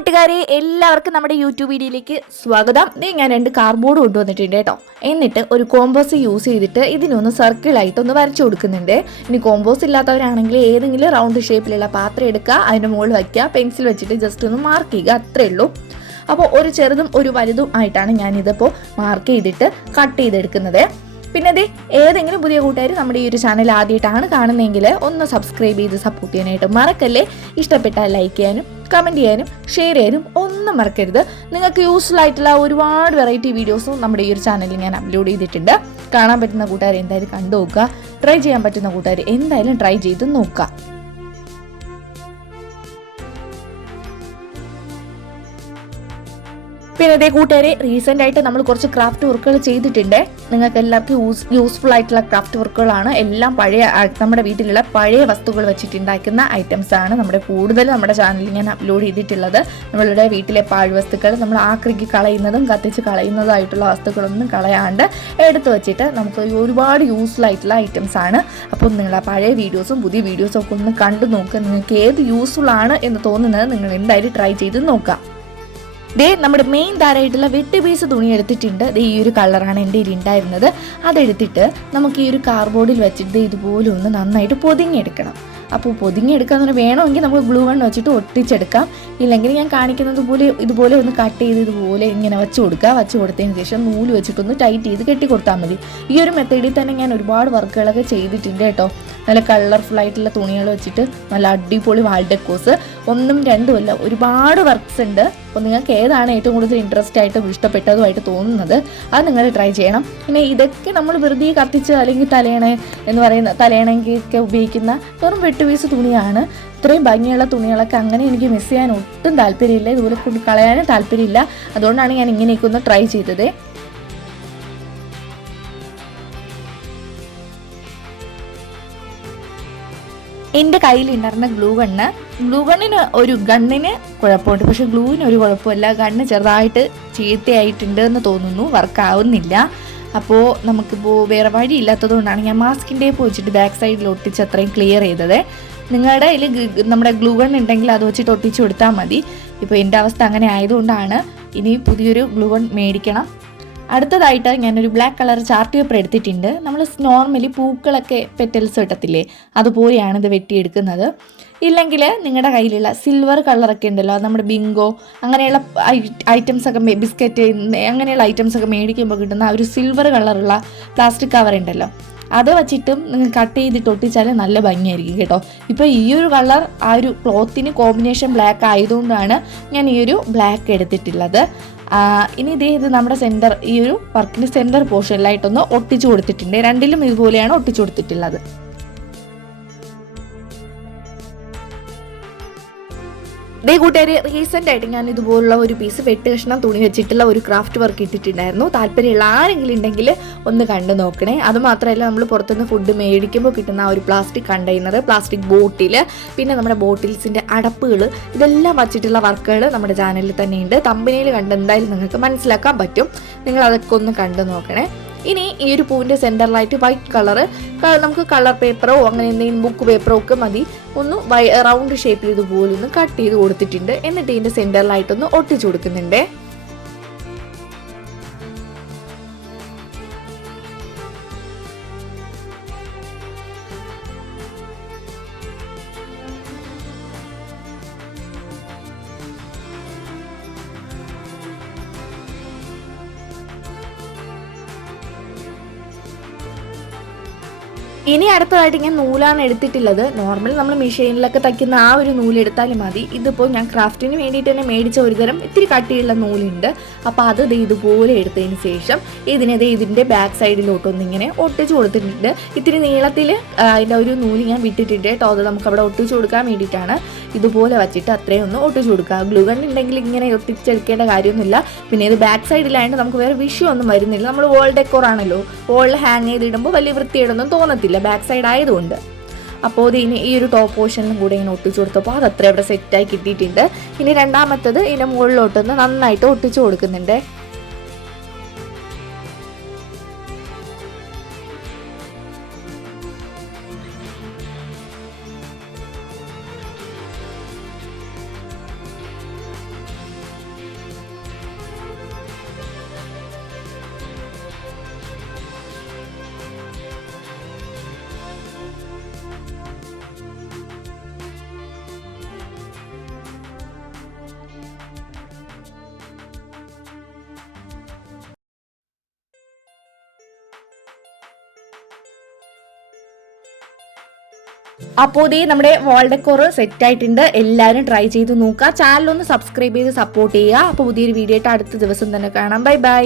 കൂട്ടുകാരെ എല്ലാവർക്കും നമ്മുടെ യൂട്യൂബ് വീഡിയോയിലേക്ക് സ്വാഗതം. ഞാൻ രണ്ട് കാർഡ്ബോർഡ് കൊണ്ടുവന്നിട്ടുണ്ട് കേട്ടോ. എന്നിട്ട് ഒരു കോമ്പോസ് യൂസ് ചെയ്തിട്ട് ഇതിനൊന്ന് സർക്കിളായിട്ട് ഒന്ന് വരച്ചു കൊടുക്കുന്നുണ്ട്. ഇനി കോമ്പോസ് ഇല്ലാത്തവരാണെങ്കിൽ ഏതെങ്കിലും റൗണ്ട് ഷേപ്പിലുള്ള പാത്രം എടുക്കുക അതിന്റെ മുകളിൽ വയ്ക്കുക പെൻസിൽ വെച്ചിട്ട് ജസ്റ്റ് ഒന്ന് മാർക്ക് ചെയ്യുക അത്രേ ഉള്ളൂ. അപ്പോൾ ഒരു ചെറുതും ഒരു വലുതും ആയിട്ടാണ് ഞാനിതിപ്പോൾ മാർക്ക് ചെയ്തിട്ട് കട്ട് ചെയ്തെടുക്കുന്നത്. പിന്നെ ദേ ഏതെങ്കിലും പുതിയ കൂട്ടുകാർ നമ്മുടെ ഈ ഒരു ചാനൽ ആദ്യമായിട്ടാണ് കാണുന്നതെങ്കിൽ ഒന്ന് സബ്സ്ക്രൈബ് ചെയ്ത് സപ്പോർട്ട് ചെയ്യാനായിട്ട് മറക്കല്ലേ? ഇഷ്ടപ്പെട്ടാൽ ലൈക്ക് ചെയ്യാനും കമന്റ് ചെയ്യാനും ഷെയർ ചെയ്യാനും ഒന്നും മറക്കരുത്. നിങ്ങൾക്ക് യൂസ്ഫുൾ ആയിട്ടുള്ള ഒരുപാട് വെറൈറ്റി വീഡിയോസും നമ്മുടെ ഈ ഒരു ചാനലിൽ ഞാൻ അപ്ലോഡ് ചെയ്തിട്ടുണ്ട്. കാണാൻ പറ്റുന്ന കൂട്ടുകാർ എന്തായാലും കണ്ടു നോക്കുക ട്രൈ ചെയ്യാൻ പറ്റുന്ന കൂട്ടുകാർ എന്തായാലും ട്രൈ ചെയ്ത് നോക്കുക. പിന്നെ ഇതേ കൂട്ടുകാരെ റീസെന്റ് ആയിട്ട് നമ്മൾ കുറച്ച് ക്രാഫ്റ്റ് വർക്കുകൾ ചെയ്തിട്ടുണ്ട്. നിങ്ങൾക്ക് എല്ലാവർക്കും യൂസ് യൂസ്ഫുൾ ആയിട്ടുള്ള ക്രാഫ്റ്റ് വർക്കുകളാണ് എല്ലാം പഴയ നമ്മുടെ വീട്ടിലുള്ള പഴയ വസ്തുക്കൾ വെച്ചിട്ടുണ്ടാക്കുന്ന ഐറ്റംസ് ആണ് നമ്മുടെ കൂടുതൽ നമ്മുടെ ചാനലിൽ ഞാൻ അപ്ലോഡ് ചെയ്തിട്ടുള്ളത്. നമ്മളുടെ വീട്ടിലെ പാഴ് വസ്തുക്കൾ നമ്മൾ ആക്രിക്ക് കളയുന്നതും കത്തിച്ച് കളയുന്നതായിട്ടുള്ള വസ്തുക്കളൊന്നും കളയാണ്ട് എടുത്തു വെച്ചിട്ട് നമുക്ക് ഒരുപാട് യൂസ്ഫുൾ ആയിട്ടുള്ള ഐറ്റംസ് ആണ്. അപ്പോൾ നിങ്ങൾ ആ പഴയ വീഡിയോസും പുതിയ വീഡിയോസും ഒക്കെ ഒന്ന് കണ്ടു നോക്കുക നിങ്ങൾക്ക് ഏത് യൂസ്ഫുൾ ആണ് എന്ന് തോന്നുന്നത് നിങ്ങൾ എന്തായാലും ട്രൈ ചെയ്ത് നോക്കാം. ദേ നമ്മുടെ മെയിൻ താരമായിട്ടുള്ള വെട്ട് പീസ് തുണി എടുത്തിട്ടുണ്ട്. ദേ ഈ ഒരു കളറാണ് എന്റെ ഇതിൽ ഉണ്ടായിരുന്നത്. അതെടുത്തിട്ട് നമുക്ക് ഈ ഒരു കാർബോർഡിൽ വെച്ചിട്ട് ഇതുപോലെ ഒന്ന് നന്നായിട്ട് പൊതിഞ്ഞെടുക്കണം. അപ്പോൾ പൊതിഞ്ഞെടുക്കാൻ വേണമെങ്കിൽ നമുക്ക് ഗ്ലൂ ഗൺ വെച്ചിട്ട് ഒട്ടിച്ചെടുക്കാം. ഇല്ലെങ്കിൽ ഞാൻ കാണിക്കുന്നത് പോലെ ഇതുപോലെ ഒന്ന് കട്ട് ചെയ്ത് ഇതുപോലെ ഇങ്ങനെ വെച്ച് കൊടുക്കുക വെച്ച് കൊടുത്തതിന് ശേഷം നൂൽ വെച്ചിട്ടൊന്ന് ടൈറ്റ് ചെയ്ത് കെട്ടി കൊടുത്താൽ മതി. ഈ ഒരു മെത്തേഡിൽ തന്നെ ഞാൻ ഒരുപാട് വർക്കുകളൊക്കെ ചെയ്തിട്ടുണ്ട് കേട്ടോ. നല്ല കളർഫുൾ ആയിട്ടുള്ള തുണികൾ വെച്ചിട്ട് നല്ല അടിപൊളി വാൾ ഡെക്കോസ് ഒന്നും രണ്ടും അല്ല ഒരുപാട് വർക്ക്സ് ഉണ്ട്. അപ്പോൾ നിങ്ങൾക്ക് ഏതാണ് ഏറ്റവും കൂടുതൽ ഇൻട്രസ്റ്റ് ആയിട്ടും ഇഷ്ടപ്പെട്ടതുമായിട്ട് തോന്നുന്നത്? അത് നിങ്ങൾ ട്രൈ ചെയ്യണം. പിന്നെ ഇതൊക്കെ നമ്മൾ വെറുതെ കത്തിച്ച് അല്ലെങ്കിൽ തലേണ എന്ന് പറയുന്ന തലയണയ്ക്കൊക്കെ ഉപയോഗിക്കുന്ന വെറും വെട്ടുപീസ് തുണിയാണ്. ഇത്രയും ഭംഗിയുള്ള തുണികളൊക്കെ അങ്ങനെ എനിക്ക് മിസ് ചെയ്യാൻ ഒട്ടും താല്പര്യമില്ല. ഇതുപോലെ കളയാനും താല്പര്യമില്ല. അതുകൊണ്ടാണ് ഞാൻ ഇങ്ങനെയൊക്കെ ഒന്ന് ട്രൈ ചെയ്തത്. എന്റെ കയ്യിലുണ്ടായിരുന്ന ഗ്ലൂ ഗണ്ണ് ഗ്ലൂ ഒരു ഗണ്ണിന് കുഴപ്പമുണ്ട്. പക്ഷെ ഗ്ലൂവിന് ഒരു കുഴപ്പമില്ല. ഗണ്ണ് ചെറുതായിട്ട് ചീത്തയായിട്ടുണ്ട് എന്ന് തോന്നുന്നു. വർക്ക് ആവുന്നില്ല അപ്പോൾ നമുക്കിപ്പോൾ വേറെ വഴി ഇല്ലാത്തത് കൊണ്ടാണ് ഞാൻ മാസ്കിന്റെ വെച്ചിട്ട് ബാക്ക് സൈഡിൽ ഒട്ടിച്ച് അത്രയും ക്ലിയർ ചെയ്തത്. നിങ്ങളുടെ കയ്യിൽ നമ്മുടെ ഗ്ലൂ ഗൺ ഉണ്ടെങ്കിൽ അത് വെച്ചിട്ട് ഒട്ടിച്ച് കൊടുത്താൽ മതി. ഇപ്പോൾ എന്റെ അവസ്ഥ അങ്ങനെ ആയതുകൊണ്ടാണ് ഇനി പുതിയൊരു ഗ്ലൂ ഗൺ മേടിക്കണം. അടുത്തതായിട്ട് ഞാനൊരു ബ്ലാക്ക് കളർ ചാർട്ട് പേപ്പർ എടുത്തിട്ടുണ്ട്. നമ്മൾ നോർമലി പൂക്കളൊക്കെ പെറ്റൽസ് വെട്ടത്തില്ലേ അതുപോലെയാണ് ഇത് വെട്ടിയെടുക്കുന്നത്. ഇല്ലെങ്കിൽ നിങ്ങളുടെ കയ്യിലുള്ള സിൽവർ കളറൊക്കെ ഉണ്ടല്ലോ നമ്മുടെ ബിങ്കോ അങ്ങനെയുള്ള ഐറ്റംസ് ഒക്കെ ബിസ്ക്കറ്റ് അങ്ങനെയുള്ള ഐറ്റംസ് ഒക്കെ മേടിക്കുമ്പോൾ കിട്ടുന്ന ഒരു സിൽവർ കളറുള്ള പ്ലാസ്റ്റിക് കവർ ഉണ്ടല്ലോ. അത് വെച്ചിട്ടും നിങ്ങൾ കട്ട് ചെയ്തിട്ട് ഒട്ടിച്ചാൽ നല്ല ഭംഗിയായിരിക്കും കേട്ടോ. ഇപ്പോൾ ഈ ഒരു കളർ ആ ഒരു ക്ലോത്തിന് കോമ്പിനേഷൻ ബ്ലാക്ക് ആയതുകൊണ്ടാണ് ഞാൻ ഈ ഒരു ബ്ലാക്ക് എടുത്തിട്ടുള്ളത്. ഇനി ഇതേ ഇത് നമ്മുടെ സെന്റർ ഈ ഒരു വർക്കിന് സെന്റർ പോർഷനിലായിട്ടൊന്ന് ഒട്ടിച്ചു കൊടുത്തിട്ടുണ്ട്. രണ്ടിലും ഇതുപോലെയാണ് ഒട്ടിച്ചു കൊടുത്തിട്ടുള്ളത്. ദേ കൂട്ടുകാർ റീസെന്റ് ആയിട്ട് ഞാൻ ഇതുപോലുള്ള ഒരു പീസ് വെട്ട് കഷ്ണം തുണി വെച്ചിട്ടുള്ള ഒരു ക്രാഫ്റ്റ് വർക്ക് ഇട്ടിട്ടുണ്ടായിരുന്നു. താല്പര്യമുള്ള ആരെങ്കിലും ഉണ്ടെങ്കിൽ ഒന്ന് കണ്ടു നോക്കണേ. അത് മാത്രമല്ല നമ്മൾ പുറത്തുനിന്ന് ഫുഡ് മേടിക്കുമ്പോൾ കിട്ടുന്ന ആ ഒരു പ്ലാസ്റ്റിക് കണ്ടെയ്നർ പ്ലാസ്റ്റിക് ബോട്ടിൽ പിന്നെ നമ്മുടെ ബോട്ടിൽസിന്റെ അടപ്പുകൾ ഇതെല്ലാം വച്ചിട്ടുള്ള വർക്കുകൾ നമ്മുടെ ചാനലിൽ തന്നെയുണ്ട്. തമ്പനിയിൽ കണ്ട് എന്തായാലും നിങ്ങൾക്ക് മനസ്സിലാക്കാൻ പറ്റും. നിങ്ങൾ അതൊക്കെ ഒന്ന് കണ്ടു നോക്കണേ. ഇനി ഈ ഒരു പൂവിന്റെ സെന്ററിലായിട്ട് വൈറ്റ് കളറ് നമുക്ക് കളർ പേപ്പറോ അങ്ങനെ എന്തെങ്കിലും ബുക്ക് പേപ്പറോ ഒക്കെ മതി. ഒന്ന് വൈ റൗണ്ട് ഷേപ്പിൽ ഇതുപോലെ ഒന്ന് കട്ട് ചെയ്ത് കൊടുത്തിട്ടുണ്ട്. എന്നിട്ട് ഇതിന്റെ സെന്ററിലായിട്ടൊന്ന് ഒട്ടിച്ചു കൊടുക്കുന്നുണ്ട്. ഇനി അടുത്തതായിട്ട് ഞാൻ നൂലാണ് എടുത്തിട്ടുള്ളത്. നോർമൽ നമ്മൾ മെഷീനിലൊക്കെ തയ്ക്കുന്ന ആ ഒരു നൂൽ എടുത്താലും മതി. ഇതിപ്പോൾ ഞാൻ ക്രാഫ്റ്റിന് വേണ്ടിയിട്ട് തന്നെ മേടിച്ച ഒരു തരം ഇത്തിരി കട്ടിയുള്ള നൂലുണ്ട്. അപ്പോൾ അത് ദേ ഇതുപോലെ എടുത്തതിന് ശേഷം ഇതിനത് ഇതിന്റെ ബാക്ക് സൈഡിലോട്ടൊന്ന് ഇങ്ങനെ ഒട്ടിച്ച് കൊടുത്തിട്ടുണ്ട്. ഇത്തിരി നീളത്തിൽ അതിന്റെ ഒരു നൂൽ ഞാൻ വിട്ടിട്ടുണ്ട് കേട്ടോ. അത് നമുക്ക് അവിടെ ഒട്ടിച്ച് കൊടുക്കാൻ വേണ്ടിയിട്ടാണ്. ഇതുപോലെ വച്ചിട്ട് അത്രയും ഒന്ന് ഒട്ടിച്ച് കൊടുക്കുക ഗ്ലൂ ഉണ്ടെങ്കിൽ ഇങ്ങനെ ഒട്ടിച്ചെടുക്കേണ്ട കാര്യമൊന്നുമില്ല. പിന്നെ ഇത് ബാക്ക് സൈഡിലായതുകൊണ്ട് നമുക്ക് വേറെ വിഷയമൊന്നും വരുന്നില്ല. നമ്മൾ വോൾ ഡെക്കോർ ആണല്ലോ. വോളിൽ ഹാങ് ചെയ്തിടുമ്പോൾ വലിയ വൃത്തിയേടൊന്നും തോന്നത്തില്ല. ബാക്ക് സൈഡ് ആയതുകൊണ്ട്. അപ്പോൾ ഇതിന് ഈ ഒരു ടോപ്പ് പോർഷനിലും കൂടെ ഇങ്ങനെ ഒട്ടിച്ചു കൊടുത്തപ്പോൾ അത് അത്ര ഇവിടെ സെറ്റായി കിട്ടിയിട്ടുണ്ട്. ഇനി രണ്ടാമത്തത് ഇതിന്റെ മുകളിലോട്ടൊന്ന് നന്നായിട്ട് ഒട്ടിച്ചു കൊടുക്കുന്നുണ്ട്. അപ്പോൾ ഇതേ നമ്മുടെ വാൾ ഡെക്കോർ സെറ്റ് ആയിട്ടുണ്ട്. എല്ലാവരും ട്രൈ ചെയ്ത് നോക്കുക. ചാനൽ ഒന്ന് സബ്സ്ക്രൈബ് ചെയ്ത് സപ്പോർട്ട് ചെയ്യുക. അപ്പോൾ പുതിയൊരു വീഡിയോ ആയിട്ട് അടുത്ത ദിവസം തന്നെ കാണാം. Bye bye